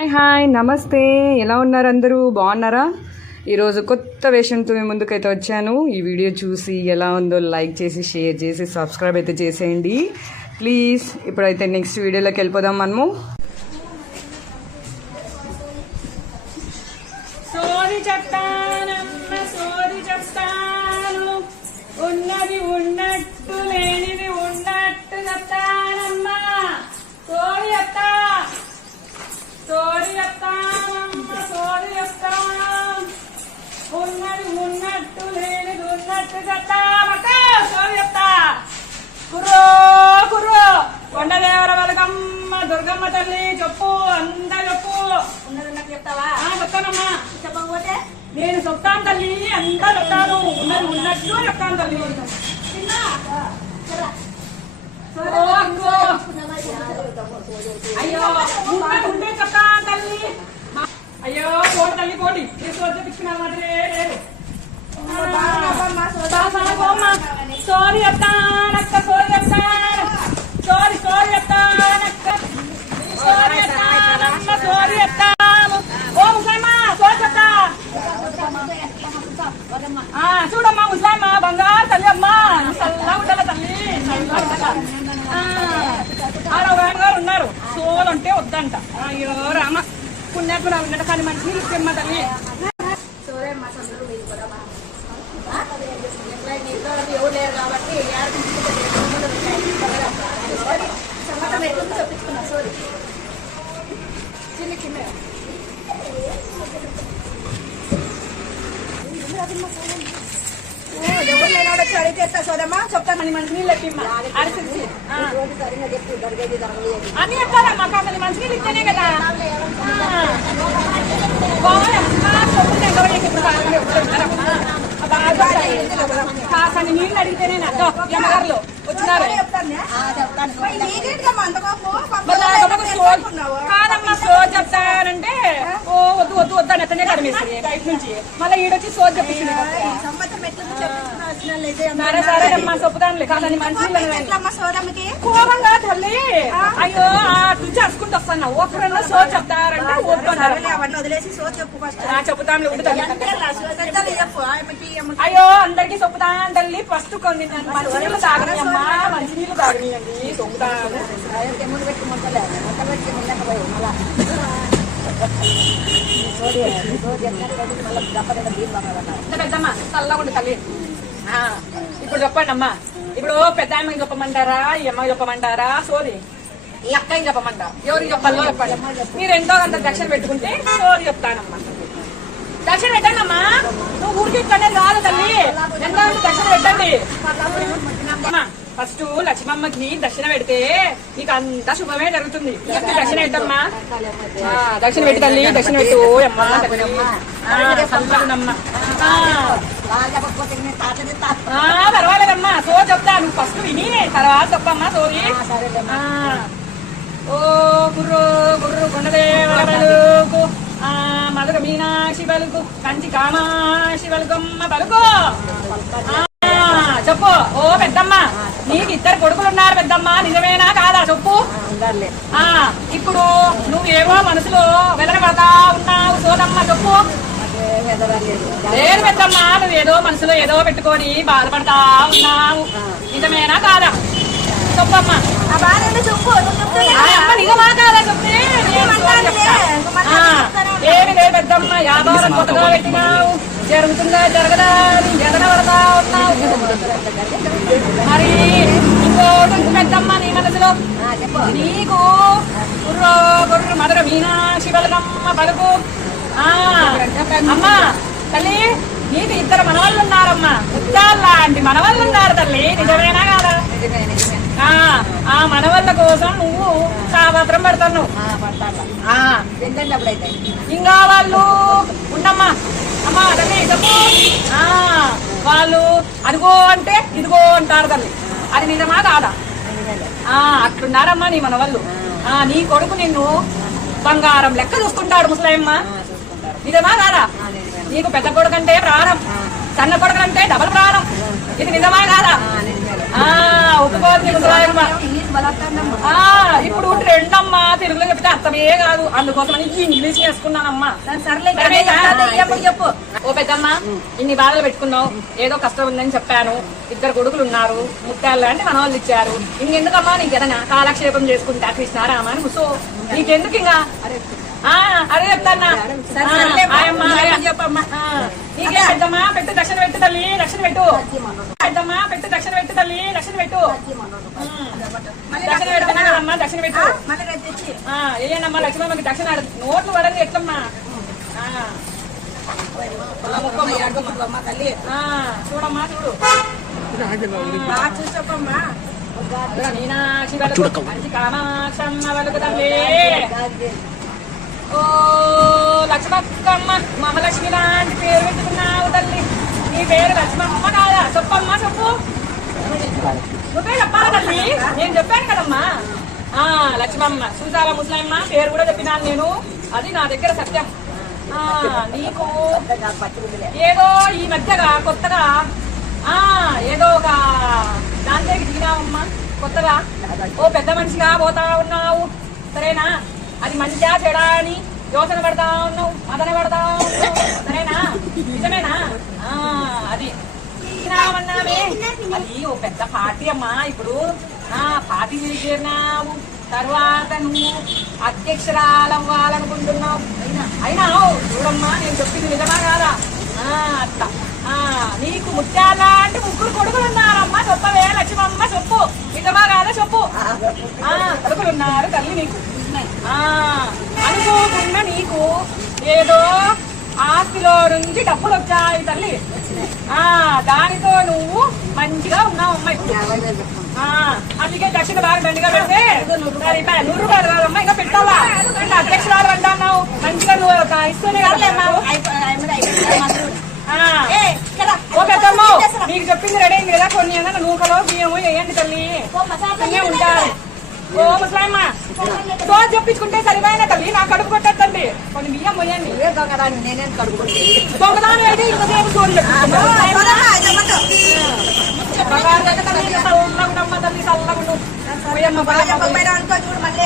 Hi నమస్తే, ఎలా ఉన్నారు అందరూ? బాగున్నారా? ఈరోజు కొత్త వేషంతో మీ ముందుకైతే వచ్చాను. ఈ వీడియో చూసి ఎలా ఉందో లైక్ చేసి షేర్ చేసి సబ్స్క్రైబ్ అయితే చేసేయండి ప్లీజ్. ఇప్పుడైతే నెక్స్ట్ వీడియోలోకి వెళ్ళిపోదాం మనము. సోది చెప్తానమ్మ సోది చెప్తాను, ఉన్నది ఉన్నట్టు లేనిది ఉన్నట్టు చెప్తానమ్మా. సోది చెప్తా సోది చెప్తానమ్మ సోది చెప్తాను, ఉన్నది ఉన్నట్టు లేనిది ఉన్నట్టు చెప్తామక్క. సోది చెప్తా. కుర్రో కుర్రో కొండదేవర వలకమ్మ దుర్గమ్మ తల్లి చెప్పు, అంతా చెప్పు. ఉన్నది చెప్తావా? చెప్తానమ్మా. చెప్పకపోతే నేను చెప్తాను తల్లి, అంతా చెప్తాను. ఉన్నది ఉన్నట్టు చెప్తాను తల్లి. అయ్యో ఉండే చెప్తాను తల్లి. అయ్యో కోటి తల్లి కోటి తీసుకున్నా సోరీ చెప్తానక్క సోరీ చెప్తాను, సోరీ సోరీ చెప్తానక్క సోరీ చెప్తానక్క సోరీ చెప్తాను. ఓ ముసలమ్మా సోరీ చెప్తా. చూడమ్మా ముసలమ్మ బంగారు తల్లి అమ్మా, చల్లగా ఉండాల తల్లి, చల్లగా గారు ఉన్నారు. సోలు అంటే వద్దంట. అయ్యో రామ పుణ్యాత్మ ఉన్నట్టు కానీ మనిషి ఇష్టమ్మ తల్లి. ఎవరు లేరు కాబట్టి సంగతం ఎట్లుంది చెప్పించుకున్నా. సోరీ చిన్న చిన్న ఎవరు లేనివాడు వచ్చి అడిగితే ఎత్తా సోదమ్మా చెప్తాను. మంచి నీళ్ళు ఎట్టిమ్మా అరిసి సరిగా చెప్తూ జరిగేది జరగలేదు అని చెప్తారమ్మా. కాదు మంచి నీళ్ళు ఇస్తేనే కదా. కాసని నీళ్ళు అడిగితేనే అమ్మగారులు వచ్చినారు. కాదమ్మా సోజ్ చెప్తానంటే ఓ వద్దు వద్దు వద్దు అని అతనే కడిమేసి బయట నుంచి మళ్ళీ ఈడొచ్చి సోజ్ చెప్పింది. సరే సరేమ్మా చెప్తానులే. కాదని మంచి కోపంగా తల్లి. అయ్యో నుంచి అరుచుకుంటూ వస్తాను. ఒకరన్నా సోజ్ చెప్తారంటే వదిలేసి సో చెప్పు ఫస్ట్. చెప్తాను అయ్యో అందరికి చెప్తాను తల్లి. ఫస్ట్ కొన్ని మంచినీళ్ళు తాగనియమ్మా, మంచినీళ్ళు తాగనియండి. చెప్తాను పెద్దమ్మ చల్లగా ఉండి తల్లి. ఇప్పుడు చెప్పండి అమ్మా. ఇప్పుడు పెద్ద అమ్మకి చెప్పమంటారా, ఈ అమ్మకి చెప్పమంటారా? సోది ఈ అక్కకి చెప్పమంటా. ఎవరికి చెప్పాలో చెప్పండి. మీరు ఎంతో అంత దక్షిణ పెట్టుకుంటే సోది చెప్తానమ్మా. దక్షిణ పెట్టండి అమ్మా. నువ్వు ఊరికి ఇక్కడే రాదు తల్లి. ఎంతో అంత దక్షిణ పెట్టండి. ఫస్ట్ లక్ష్మమ్మకి దక్షిణ పెడితే నీకు అంతా శుభమే జరుగుతుంది. దక్షిణ పెట్టమ్మా. దక్షిణ పెట్టి తల్లి, దక్షిణ పెట్టు అమ్మా. పర్వాలేదమ్మా. సో చెప్తా, నువ్వు ఫస్ట్ విని తర్వాత చెప్పమ్మా సోరీ. ఓ గుర్రు గుర్రు కొండదేవర బలుకు, మధుర మీనాక్షి బలుకు, కంచి కామాక్షి బలుకమ్మ బలుకు. చెప్పు. ఓ పెద్దమ్మ నీకు ఇద్దరు కొడుకులు ఉన్నారు పెద్దమ్మ, నిజమేనా కాదా చెప్పు. ఇప్పుడు నువ్వేమో మనసులో వెదనపడతా ఉన్నావు సోదమ్మ చెప్పు. లేదు పెద్దమ్మ, నువ్వేదో మనసులో ఏదో పెట్టుకొని బాధపడతా ఉన్నావు, నిజమేనా కాదా చెప్పమ్మా. నిజమా కాదా చెప్తే ఏమి లేదు పెద్దమ్మ. వ్యాపారం కొత్తగా పెట్టినావు, జరుగుతుందా జరగదా ఎదన పడతా ఉన్నావు. మరి ఇంకోటి పెద్దమ్మ నీ మనసులో నీకు గుర్రో గుర్రు మధుర మీనాక్షి బలకమ్మ పలుకు. అమ్మా తల్లి నీకు ఇద్దరు మనవాళ్ళు ఉన్నారమ్మా, లాంటి మనవాళ్ళు ఉన్నారు తల్లి, నిజమేనా కాదా? ఆ మనవాళ్ళ కోసం నువ్వు సాపత్రం పడతాను. ఇంకా వాళ్ళు ఉండమ్మా. అమ్మా తల్లి చెప్పు. వాళ్ళు అదిగో అంటే ఇదిగో అంటారు తల్లి, అది నిజమా కాదా? అట్లున్నారమ్మా నీ మనవాళ్ళు. నీ కొడుకు నిన్ను బంగారం లెక్క చూసుకుంటాడు ముసలమ్మ, నిజమా కాదా? నీకు పెద్ద కొడుకు అంటే ప్రాణం, సన్న కొడుకు అంటే డబల్ ప్రాణం, ఇది నిజమా కాదా? ఒప్పుకోవచ్చు ముసలమ్మ. ఆ, ఇప్పుడు ట్రెండ్ అమ్మా, తెలుగులో చెప్తే అర్థమే కాదు, అందుకోసమని ఇంగ్లీష్ నేర్చుకున్నానమ్మా. సర్లే చెప్పు. ఓ పెద్దమ్మ, ఇన్ని బాధలు పెట్టుకున్నావు, ఏదో కష్టం ఉందని చెప్పాను, 2 కొడుకులు ఉన్నారు, ముత్యాలు లాంటి మనవాళ్ళు ఇచ్చారు, ఇంకెందుకమ్మా నీకు ఏదైనా కాలక్షేపం చేసుకుంటా కృష్ణారామ అని కూర్చో, నీకెందుకు ఇంకా అదే చెప్తాన్నా. చెప్పమ్మా. నీకే పెద్దమ్మా, పెట్టు దక్షిణ పెట్టు తల్లి, దక్షిణ పెట్టు పెద్దమ్మా, పెట్టు దక్షిణ పెట్టు తల్లి, దక్షిణ పెట్టు దక్షిణ పెడుతున్నా కదమ్మా, దక్షిణ పెట్టు. ఏనమ్మా లక్ష్మమ్మకి దక్షిణ నోట్లు పడండి ఎట్లమ్మా. చూడమ్మా, చూడు చూసమ్మా. మీనాక్షి వరకు మంచి కామాక్షమ్మ వరకు తల్లి. ఓ లక్ష్మక్కమ్మ, మహాలక్ష్మి లాంటి పేరు పెట్టుకున్నావు తల్లి. నీ పేరు లక్ష్మమ్మ కాదా? చెప్పమ్మా, చెప్పు. నువ్వే చెప్పాలా తల్లి? నేను చెప్పాను కదమ్మా. లక్ష్మమ్మ చూసారా ముసలమ్మ, పేరు కూడా చెప్పినాను నేను, అది నా దగ్గర సత్యం. నీకు ఏదో ఈ మధ్యగా కొత్తగా ఏదో ఒక దాంట్లోకి దిగినావమ్మా కొత్తగా. ఓ పెద్ద మనిషిగా పోతా ఉన్నావు, సరేనా? అది మంచిగా చెడా అని యోచన పడతా ఉన్నావు, మదన పడతా ఉన్నావు, సరేనా? నిజమేనా? అది అన్నామే, అది ఓ పెద్ద పార్టీ అమ్మా. ఇప్పుడు పార్టీ చేరినావు, తర్వాత నువ్వు అధ్యక్షురాలవ్వాలనుకుంటున్నావు. అయినా చూడమ్మా, నేను చెప్పింది నిజమా కాదా? అట్లా నీకు ముత్యాలాంటి 3 కొడుకులు ఉన్నారమ్మా, చెప్పవే లక్ష్మమ్మ, చెప్పు. నిజమా కాదా చెప్పు. కొడుకులు ఉన్నారు తల్లి నీకు. అనుకోకుండా నీకు ఏదో ఆస్తిలో నుంచి డబ్బులు వచ్చాయి తల్లి. దానితో నువ్వు మంచిగా ఉన్నావు అమ్మాయి. అందుకే దక్షిణ బాగా దండిగా పెడితే 100 రూపాయలు కాదమ్మా, ఇంకా పెట్టాలా? అధ్యక్షురాలు అంటున్నావు, మంచిగా నువ్వు ఇస్తూనే కదా. ఓకేమ్మా, నీకు చెప్పింది రెడీ అయింది కదా, కొన్ని ఏమన్నా నూకలో బియ్యము వేయండి తల్లి, ఉంటారు. ఓ ముసలాయమ్మ, రోజు చెప్పించుకుంటే సరిపోయిన తల్లి, నాకు కడుపు కొట్టద్దండి, కొన్ని బియ్యం పోయండి. నేనేం కడుపుకుంటే దొంగదాని అయితే ఇంకోసేపు చూడండి. చల్లగుండమ్మ తల్లి, చల్లగుండు. చూడు మళ్ళీ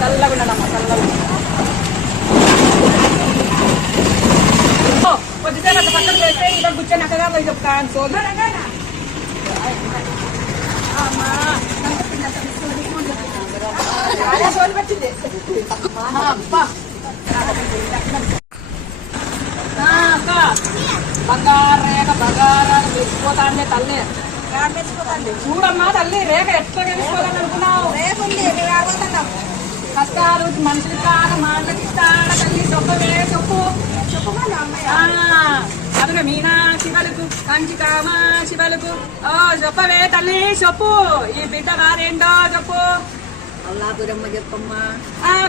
చల్లగుండమ్మా, చల్లగుండు. కొద్దిసేపు అట్లా పక్కన చేస్తే ఇంకా కూర్చొని అక్కగా పోయి చెప్తాను. బంగారు రేఖ బంగారాలు మెచ్చిపోతాండే తల్లి, చూడమ్మా తల్లి, రేఖ ఎట్లా కలిసిపోతాను అనుకున్నావు? కష్టాలు మనుషులు కాడ మాటలకి ఇస్తాడ తల్లి, చెప్పవే చెప్పు. అదుగ మీనాక్షి వరకు కంచి కామాక్షి వరకు చెప్పవే తల్లి, చెప్పు. ఈ బిడ్డ గారేంటో చెప్పు. అల్లాపురమ్మ చెప్పమ్మా.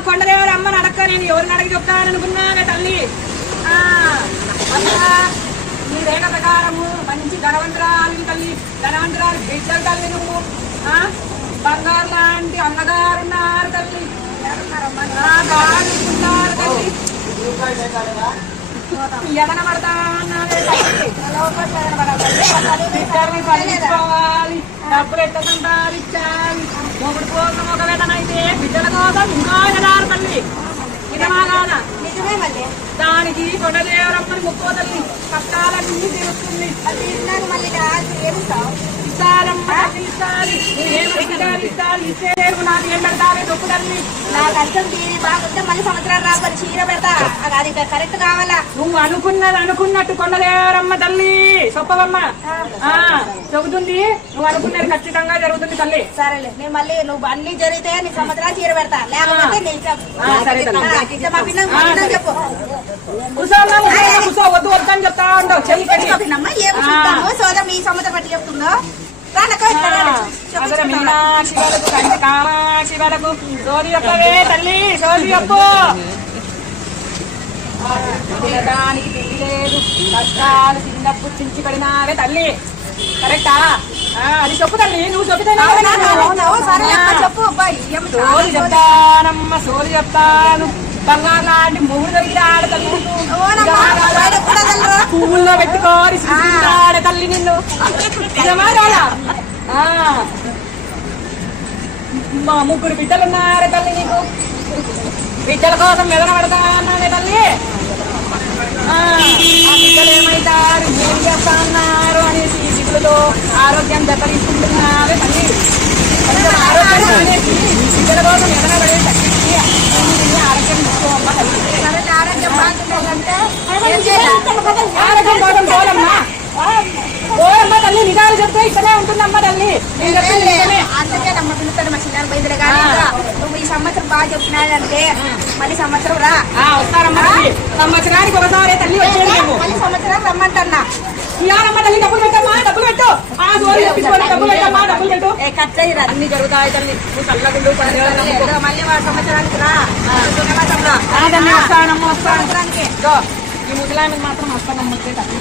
కొండదేవరమ్మని అడక్క, నేను ఎవరిని అడిగి చెప్తాననుకున్నావే తల్లి. నీ రేఖ ప్రకారము మంచి ధనవంతురాలు తల్లి, ధనవంతురాలు బిడ్డలు తల్లి నువ్వు. బంగారు లాంటి అన్నగారున్నారు తల్లి, ఉన్నారు తల్లి. ఎదన పడతా ఉన్నావే తల్లి, బిడ్డల్ని చదివించుకోవాలి, డబ్బులు ఎట్లా సంపాదించాలి. మొగుడు కోసం ఒక వేతన అయితే బిడ్డల కోసం ఇంకో ఎదారు తల్లి. నిజమా కాదా? దానికి కొండదేవరమ్మని ముక్కో తల్లి, కష్టాలన్నీ తీరుస్తుంది. ఇస్తారమ్మ, ఇస్తాలి, నాకు ఏం పెడతావే దొప్పు తల్లి. నా కష్టం తీరి బాగుంటే మళ్ళీ సంవత్సరాలు రాబోయే చీర పెడతా, అది కరెక్ట్ కావాలా? నువ్వు అనుకున్నది అనుకున్నట్టు కొండదేవరమ్మ తల్లి చెప్పవమ్మ, చెబుతుంది. నువ్వు అనుకున్నది ఖచ్చితంగా జరుగుతుంది తల్లి. సరేలే, నేను మళ్ళీ నువ్వు అన్ని జరిగితే నీ సంవత్సరాలు చీర పెడతా, లేకపోతే చెప్పు. కూసో, వద్దు వద్దు అని చెప్తా ఉండవు. చెల్లి సోదం ఈ సంవత్సరం బట్టి చెప్తుందో మీనాక్షి వరకు కంచి కామాక్షి వరకు సోది చెప్పవే తల్లి, సోది చెప్పు. దానికి తిరిగి లేదు, కష్టాలు చిన్నప్పుడు చించి పడినావే తల్లి, కరెక్టా? అది చెప్పు తల్లి, నువ్వు చెప్తాను. చెప్పు సోది చెప్తానమ్మ, సోది చెప్తాను. బంగారు లాంటి మొగుడు దొరికిన ఆడ తల్లి నీకు. ఓనమ్మా, బయట కూడా తెలరు. పువ్వుల్లో పెట్టుకోని ఆడ తల్లి నిన్ను నిజమా కాదా? ఆ. మా ముగ్గురు బిడ్డలు ఉన్నారే తల్లి నీకు. బిడ్డల కోసం మెదన పడతా అన్నానే తల్లి. ఆ బిడ్డలు ఏమైతారు, ఏం చేస్తా అన్నారు అనేసి ఈ బిడ్డలతో ఆరోగ్యం దెబ్బతీసుకుంటున్నావే తల్లి. కొంచెం ఆరోగ్యం అనేసి బిడ్డల కోసం మెదన పడే తల్లి ఆరోగ్యం తీసుకోమ్మా తల్లి. సరే, ఆరోగ్యం బాగుంటుందంటే ఏం చేయాలి? ఆరోగ్యం కోసం పోదమ్మా. పోయమ్మా తల్లి, నిజాలు చెప్తే ఇక్కడే ఉంటుందమ్మా తల్లి. నేను చెప్పింది నిజమే. అందుకే నమ్మ పిలుస్తాడు మా చిన్న బయలుదేరే కానీ నువ్వు ఈ సంవత్సరం బాగా చెప్తున్నాడంటే మళ్ళీ సంవత్సరం రా. వస్తారమ్మా తల్లి. సంవత్సరానికి ఒకసారి తల్లి వచ్చేది మేము. మళ్ళీ సంవత్సరం రమ్మంటన్నా. ఇయ్యాలమ్మా తల్లి, డబ్బులు పెట్టమ్మా, డబ్బులు పెట్టు. ఆ సోరీ తెప్పించుకోండి, డబ్బులు పెట్టమ్మా, డబ్బులు పెట్టు. ఖర్చు అన్ని జరుగుతాయి తల్లి. నువ్వు చల్లగుండు, పని మళ్ళీ వాడు సంవత్సరానికి రా. ధన్యవాదంలో కాదమ్మా, వస్తానమ్మా, వస్తాను. సంవత్సరానికి ఇదిగో, ఈ ముసలాయనకి మాత్రం వస్తానమ్మా తల్లి.